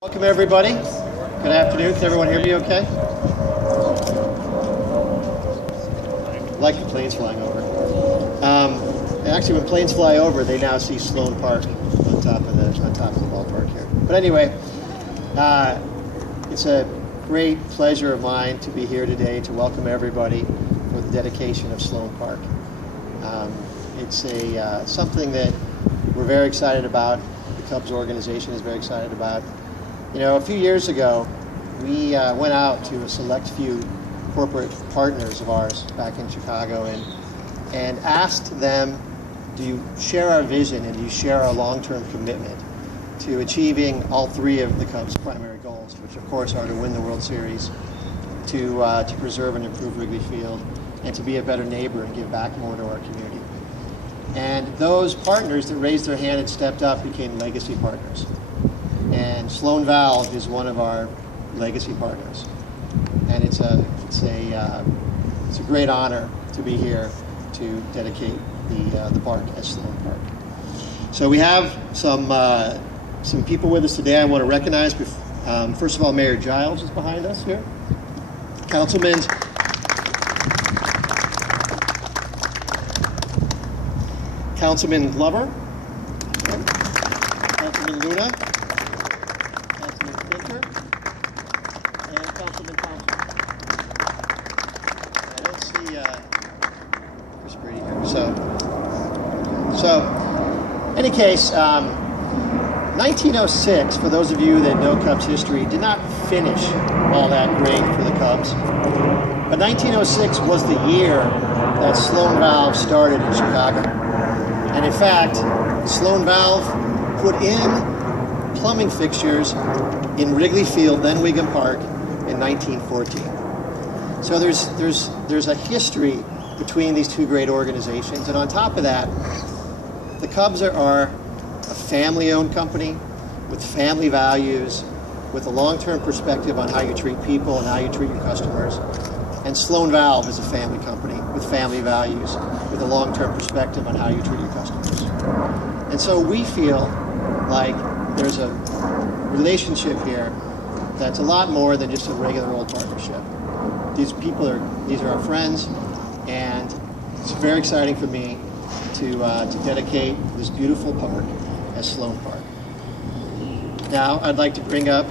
Welcome everybody. Good afternoon. Can everyone hear me okay? I like the planes flying over. Actually, when planes fly over, they now see Sloan Park on top of the ballpark here. But anyway, it's a great pleasure of mine to be here today to welcome everybody for the dedication of Sloan Park. It's something that we're very excited about. The Cubs organization is very excited about. You know, a few years ago, we went out to a select few corporate partners of ours back in Chicago and asked them, do you share our vision and do you share our long-term commitment to achieving all three of the Cubs' primary goals, which of course are to win the World Series, to preserve and improve Wrigley Field, and to be a better neighbor and give back more to our community. And those partners that raised their hand and stepped up became legacy partners. And Sloan Valve is one of our legacy partners, and it's a great honor to be here to dedicate the park as Sloan Park. So we have some people with us today I want to recognize. First of all, Mayor Giles is behind us here. Councilman Glover, Councilman Luna. So, in any case, 1906, for those of you that know Cubs history, did not finish all that great for the Cubs. But 1906 was the year that Sloan Valve started in Chicago. And in fact, Sloan Valve put in plumbing fixtures in Wrigley Field, then Wigan Park, in 1914. So there's a history between these two great organizations. And on top of that, the Cubs are a family-owned company with family values, with a long-term perspective on how you treat people and how you treat your customers. And Sloan Valve is a family company with family values, with a long-term perspective on how you treat your customers. And so we feel like there's a relationship here that's a lot more than just a regular old partnership. These are our friends, and it's very exciting for me to dedicate this beautiful park as Sloan Park. Now, I'd like to bring up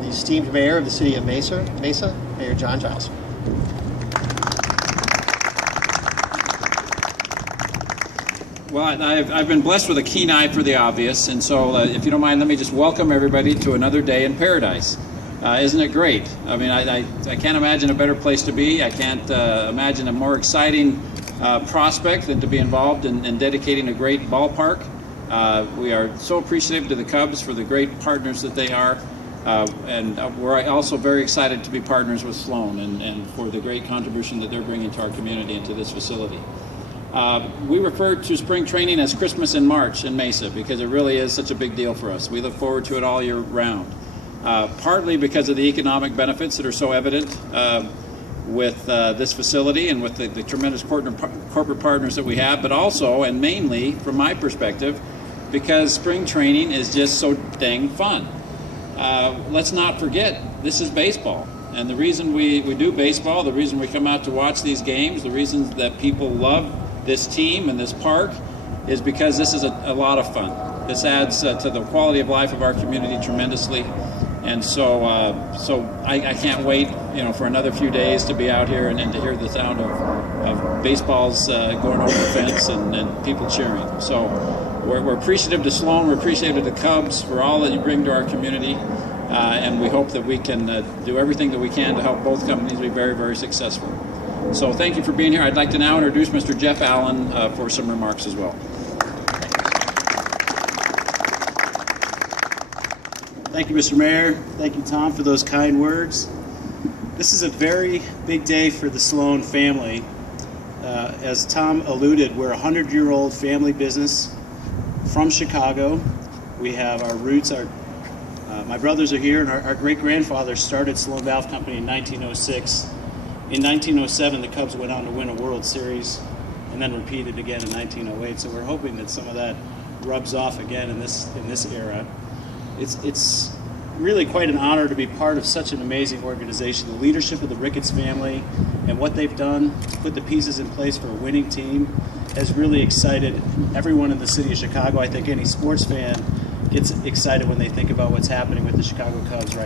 the esteemed mayor of the city of Mesa, Mayor John Giles. Well, I've been blessed with a keen eye for the obvious, and so if you don't mind, let me just welcome everybody to another day in paradise. Isn't it great? I mean, I can't imagine a better place to be. I can't imagine a more exciting prospect than to be involved in dedicating a great ballpark. We are so appreciative to the Cubs for the great partners that they are, and we're also very excited to be partners with Sloan and for the great contribution that they're bringing to our community and to this facility. We refer to spring training as Christmas in March in Mesa because it really is such a big deal for us. We look forward to it all year round. Partly because of the economic benefits that are so evident with this facility and with the tremendous corporate partners that we have, but also, and mainly, from my perspective, because spring training is just so dang fun. Let's not forget, this is baseball. And the reason we do baseball, the reason we come out to watch these games, the reason that people love this team and this park is because this is a lot of fun. This adds to the quality of life of our community tremendously. And so I can't wait, for another few days to be out here and to hear the sound of baseballs going over the fence and people cheering. So we're appreciative to Sloan, we're appreciative to the Cubs for all that you bring to our community, and we hope that we can do everything that we can to help both companies be very, very successful. So thank you for being here. I'd like to now introduce Mr. Jeff Allen for some remarks as well. Thank you, Mr. Mayor. Thank you, Tom, for those kind words. This is a very big day for the Sloan family. As Tom alluded, we're a 100-year-old family business from Chicago. We have our roots. My brothers are here, and our great-grandfather started Sloan Valve Company in 1906. In 1907, the Cubs went on to win a World Series and then repeated again in 1908. So we're hoping that some of that rubs off again in this era. It's really quite an honor to be part of such an amazing organization. The leadership of the Ricketts family and what they've done to put the pieces in place for a winning team has really excited everyone in the city of Chicago. I think any sports fan gets excited when they think about what's happening with the Chicago Cubs right